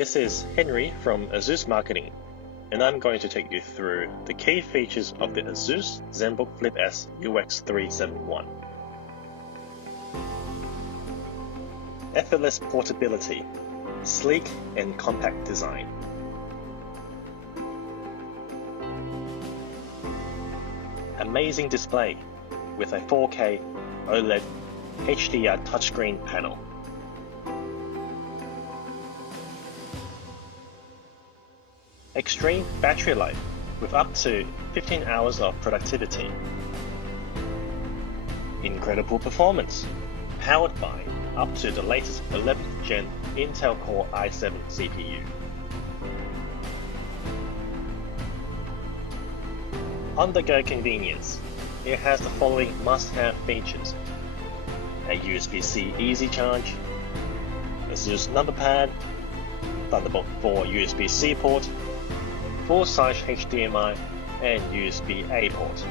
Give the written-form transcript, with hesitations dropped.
This is Henry from ASUS Marketing, and I'm going to take you through the key features of the ASUS ZenBook Flip S UX371. Effortless portability, sleek and compact design. Amazing display with a 4K OLED HDR touchscreen panel. Extreme battery life with up to 15 hours of productivity. Incredible performance, powered by up to the latest 11th gen Intel Core i7 CPU. On-the-go convenience, it has the following must-have features: a USB-C Easy Charge, ASUS number pad, Thunderbolt 4 USB-C port, full-size HDMI and USB-A port.